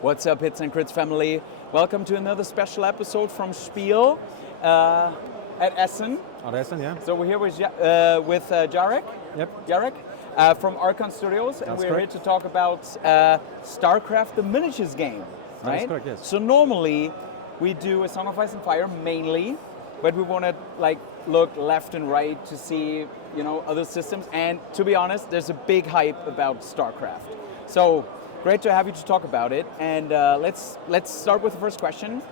What's up, Hits and Crits family? Welcome to another special episode from SPIEL at Essen. At Essen, yeah. So we're here with Jarek. Yep. Jarek from Archon Studios, and That's we're correct. here to talk about StarCraft, the miniatures game, right? That's correct, yes. So normally we do a Song of Ice and Fire mainly, but we want to look left and right to see other systems. And to be honest, there's a big hype about StarCraft. So great to have you to talk about it. And let's start with the first question.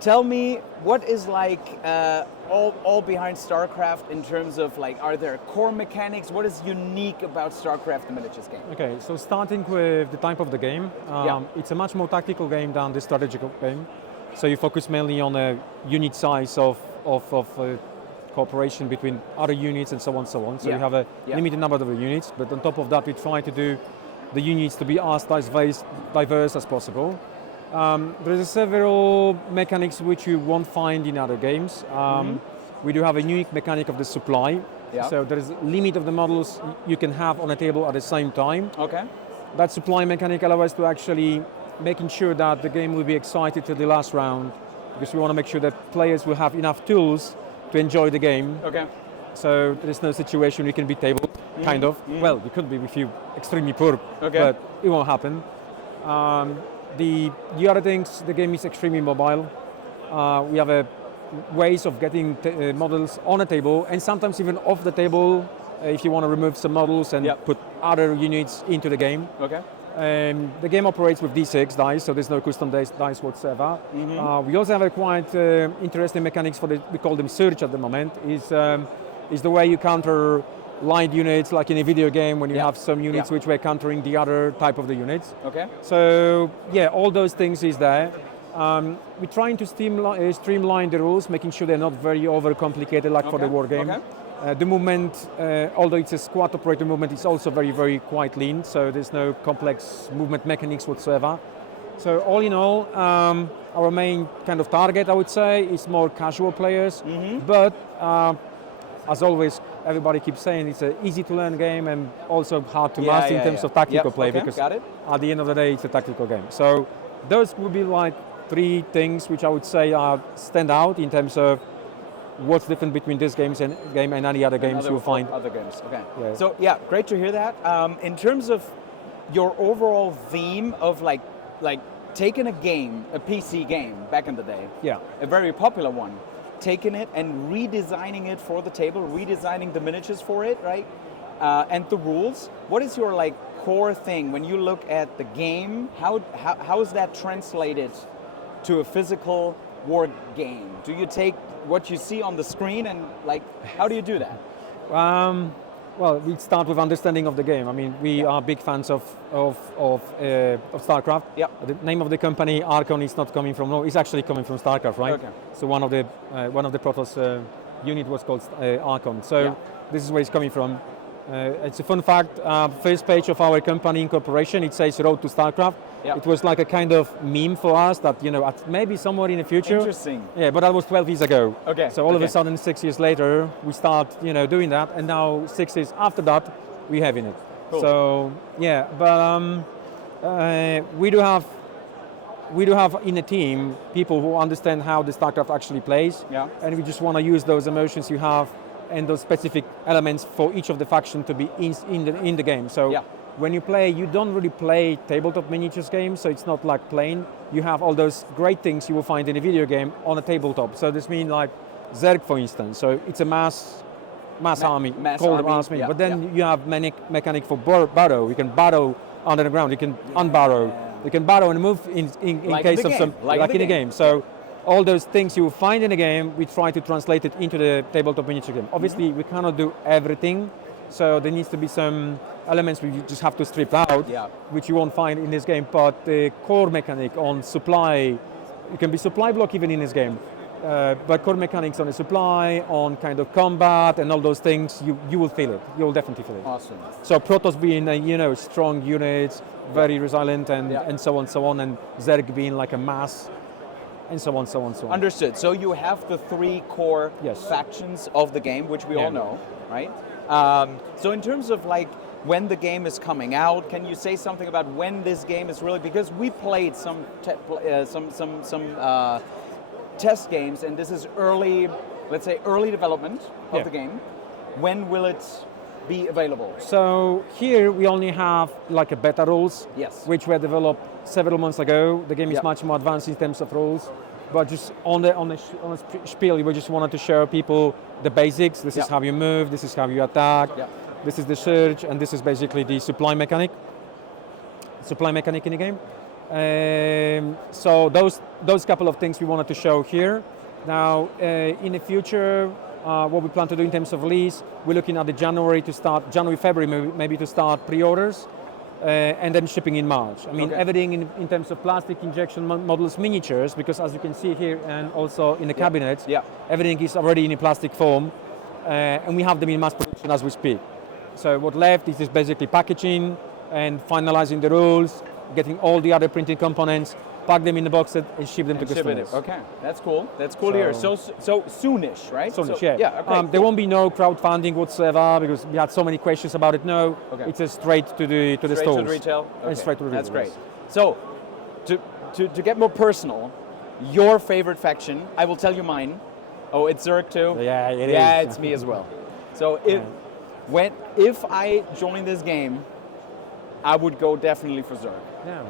Tell me, what is all behind StarCraft in terms of are there core mechanics? What is unique about StarCraft, the miniatures game? Okay, so starting with the type of the game, it's a much more tactical game than the strategical game. So you focus mainly on a unit size of cooperation between other units and so on. So you have a limited number of units, but on top of that, we try to do the units to be as diverse as possible. There's several mechanics which you won't find in other games. We do have a unique mechanic of the supply. Yeah. So there is a limit of the models you can have on a table at the same time. Okay. That supply mechanic allows us to actually making sure that the game will be excited to the last round, because we want to make sure that players will have enough tools to enjoy the game. Okay. So there's no situation we can be tabled, kind of. Well, you could be if you're extremely poor, but it won't happen. The other things, the game is extremely mobile. We have ways of getting models on a table, and sometimes even off the table if you want to remove some models and put other units into the game. Okay. The game operates with D6 dice, so there's no custom dice whatsoever. We also have a quite interesting mechanics for we call them surge at the moment, is the way you counter light units, like in a video game when you have some units which were countering the other type of the units. Okay. So yeah, all those things is there. We're trying to streamline the rules, making sure they're not very overcomplicated for the war game. Okay. The movement, although it's a squad operator movement, it's also very, very quite lean, so there's no complex movement mechanics whatsoever. So all in all, our main kind of target, I would say, is more casual players, but as always, everybody keeps saying it's an easy to learn game and also hard to master in terms of tactical play, because at the end of the day, it's a tactical game. So those would be three things which I would say stand out in terms of what's different between this game and any other games you'll find. Other games, okay. Yeah. So yeah, great to hear that. In terms of your overall theme of taking a game, a PC game back in the day, a very popular one, taking it and redesigning it for the table, redesigning the miniatures for it, right? And the rules. What is your core thing when you look at the game? How is that translated to a physical war game? Do you take what you see on the screen and how do you do that? Well, we start with understanding of the game. I mean, we are big fans of StarCraft. Yeah. The name of the company Archon is not coming from. No, it's actually coming from StarCraft, right? Okay. So one of the Protoss unit was called Archon. So this is where it's coming from. It's a fun fact. First page of our company incorporation, it says "Road to StarCraft." Yep. It was like a kind of meme for us that maybe somewhere in the future. Interesting. Yeah, but that was 12 years ago. Okay. So all of a sudden, 6 years later, we start doing that, and now 6 years after that, we're having it. Cool. So yeah, but we do have in the team people who understand how the StarCraft actually plays. Yeah. And we just want to use those emotions you have and those specific elements for each of the faction to be in the game. So when you play, you don't really play tabletop miniatures games, so it's not like playing. You have all those great things you will find in a video game on a tabletop. So this means Zerg, for instance. So it's a mass army, called a mass army. But then you have mechanic for barrow. You can barrow under the ground. You can unbarrow. You can barrow and move in case of some in the game. So all those things you will find in a game, we try to translate it into the tabletop miniature game. Obviously, we cannot do everything, so there needs to be some elements we just have to strip out, which you won't find in this game. But the core mechanic on supply, it can be supply block even in this game, but core mechanics on the supply, on kind of combat and all those things, you will feel it. You will definitely feel it. Awesome. So Protoss being strong units, very resilient, and so on, and Zerg being like a mass. And so on, so on, so on. Understood. So you have the three core factions of the game, which we all know, right? So in terms of when the game is coming out? Can you say something about when this game is really, because we played some test games, and this is early, let's say early development of the game. When will it be available? So here we only have like a beta rules, which were developed several months ago. The game is much more advanced in terms of rules, but just on the Spiel, we just wanted to show people the basics. This is how you move, this is how you attack, this is the surge, and this is basically the supply mechanic in the game. So those couple of things we wanted to show here. Now in the future, what we plan to do in terms of release, we're looking at the January, February maybe to start pre-orders, and then shipping in March. I mean, everything in terms of plastic injection models, miniatures, because as you can see here and also in the cabinets, everything is already in a plastic form, and we have them in mass production as we speak. So what left is just basically packaging and finalizing the rules, getting all the other printing components, pack them in the box and ship them to customers. Okay, that's cool. That's cool to hear. So soonish, right? Soonish, yeah. Okay, cool. There won't be no crowdfunding whatsoever because we had so many questions about it. No, it's a straight to the stores. Straight to the retail? Okay. And straight to the retail. That's great. So, to get more personal, your favorite faction, I will tell you mine. Oh, it's Zerg too? Yeah, it is. Yeah, it's me as well. So if I join this game, I would go definitely for Zerg. Yeah.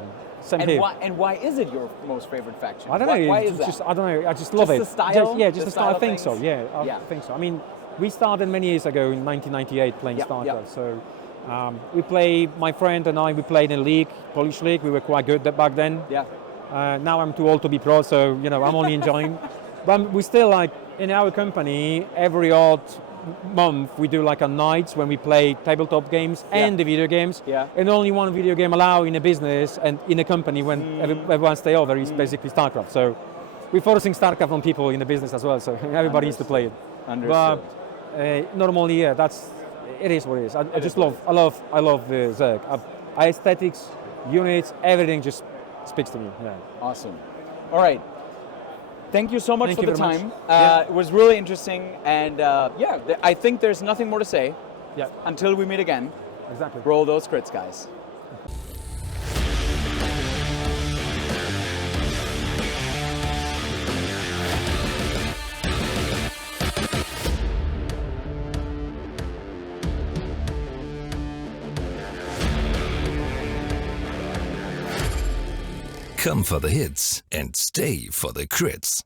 And why is it your most favorite faction? I don't know. Why is that? Just, I don't know. I just love it. The style? Just the style. I think so. Yeah, I think so. I mean, we started many years ago in 1998 playing StarCraft. So we play. My friend and I, we played in a league, Polish league. We were quite good back then. Yeah. Now I'm too old to be pro, so I'm only enjoying. But we still like in our company every odd month we do like a nights when we play tabletop games and the video games, and only one video game allowed in a business and in a company when everyone stay over is basically StarCraft. So we're forcing StarCraft on people in the business as well, so everybody needs to play it. Understood. But normally, it is what it is. I just love the Zerg. Aesthetics, units, everything just speaks to me. Yeah. Awesome. All right. Thank you so much for the time. It was really interesting, and I think there's nothing more to say. Yeah. Until we meet again. Exactly. Roll those crits, guys. Come for the hits and stay for the crits.